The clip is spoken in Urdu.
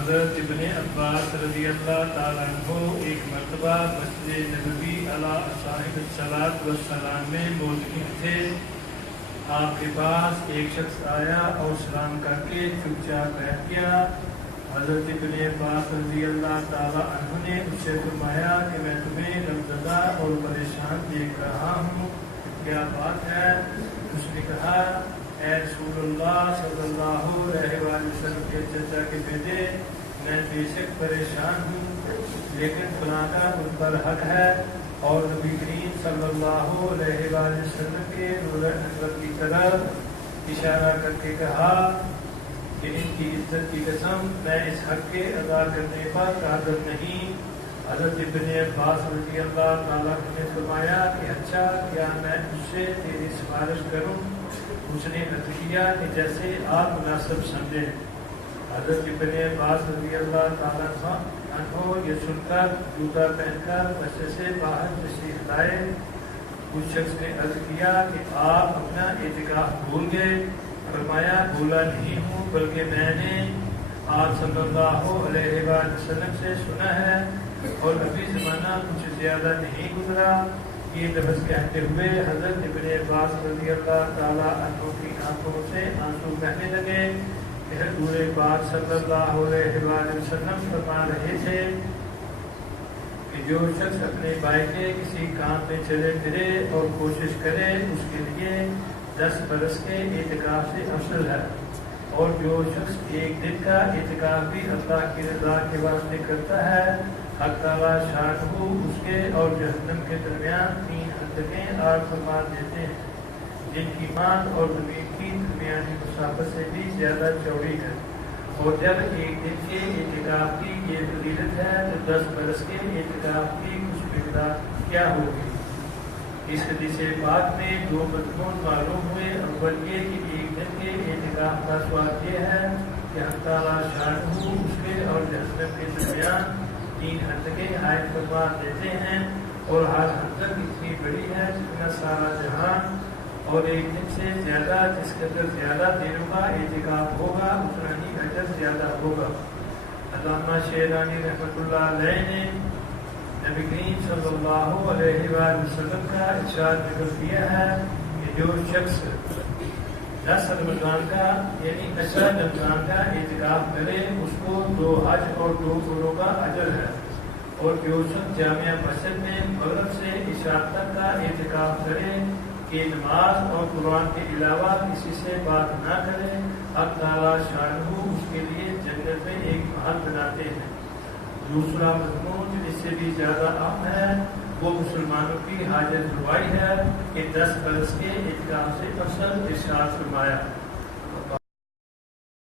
حضرت ابن عباس رضی اللہ تعالیٰ عنہ ایک مرتبہ مسجد نبوی علی صاحب الصلاۃ والسلام میں موجود تھے۔ آپ کے پاس ایک شخص آیا اور سلام کر کے چپ چاپ بیٹھ گیا۔ حضرت ابن عباس رضی اللہ تعالیٰ عنہ نے اس سے فرمایا کہ میں تمہیں غمزدہ اور پریشان دیکھ رہا ہوں، کیا بات ہے؟ اس نے کہا، اے رسول اللہ صلی اللہ علیہ وسلم کے چچا کے بیٹے، میں بے شک پریشان ہوں، لیکن فلاں کا ان پر حق ہے۔ اور نبی کریم صلی اللہ علیہ وسلم کے روضہ انور کی طرف اشارہ کر کے کہا کہ ان کی عزت کی قسم میں اس حق کے ادا کرنے پر قادر نہیں۔ حضرت ابن عباس رضی اللہ تعالیٰ نے فرمایا کہ اچھا، کیا میں اس سے تیری سفارش کروں؟ اس نے عرض کیا کہ جیسے آپ مناسب سمجھیں۔ حضرت ابن عباس رضی اللہ تعالیٰ عنہ یہ سن کر جوتا پہن کر مسجد سے باہر تشریف لائے۔ اس شخص نے عرض کیا کہ آپ اپنا اعتکاف بھول گئے۔ فرمایا، بھولا نہیں ہوں، بلکہ میں نے آپ صلی اللہ علیہ وسلم سے سنا ہے اور ابھی زمانہ کچھ زیادہ نہیں گزرا۔ یہ لفظ کہتے ہوئے حضرت ابن عباس رضی اللہ تعالیٰ عنہ کی آنکھوں سے آنسو بہنے لگے کہ حضور پاک صلی اللہ علیہ وسلم فرما رہے تھے کہ جو شخص اپنے بھائی کے کسی کام میں چلے پھرے اور کوشش کرے اس کے لیے 10 برس کے اعتکاف سے افضل ہے، اور جو شخص ایک دن کا اعتکاف بھی اللہ کی رضا کے واسطے کرتا ہے، حق تعالیٰ شان ہو اس کے اور جہنم کے درمیان 3 حدقیں آگ فرما دیتے ہیں، جن کی مان اور زمین کی درمیانی مسافت سے بھی زیادہ چوڑی ہے۔ اور جب ایک دن کے اعتکاف کی یہ فضیلت ہے تو 10 برس کے اعتکاف کی کچھ مقدار کیا ہوگی؟ اس حدیث پاک میں 2 مضمون معلوم ہوئے۔ اول یہ کہ ایک دن کے اعتکاف کا سوال یہ ہے کہ حق تعالیٰ شان ہو اس کے اور جہنم کے درمیان 3 حدقیں عائد فرما دیتے ہیں، اور ہر حدق اتنی بڑی ہے جتنا سارا جہان، اور ایک دن سے زیادہ جس قدر زیادہ دنوں کا اعتکاف ہوگا اتنا ہی اجر زیادہ ہوگا۔ علامہ شیرانی رحمۃ اللہ علیہ نے نبی کریم صلی اللہ علیہ وسلم کا ارشاد ذکر کیا ہے کہ جو شخص 10 رمضان کا یعنی 10 رمضان کا اعتکاف کرے اس کو 2 حج اور 2 عمروں کا اجر ہے، اور جو شخص جامع مسجد میں مغرب سے عشاء تک کا اعتکاف کرے کہ نماز اور قرآن کے علاوہ کسی سے بات نہ کرے، حق تعالیٰ شان ہو اس کے لیے جنت میں ایک محل بناتے ہیں۔ دوسرا مضمون جو اس سے بھی زیادہ اہم ہے وہ مسلمانوں کی حاجت روائی ہے کہ 10 برس کے اعتکاف سے افضل ارشاد فرمایا۔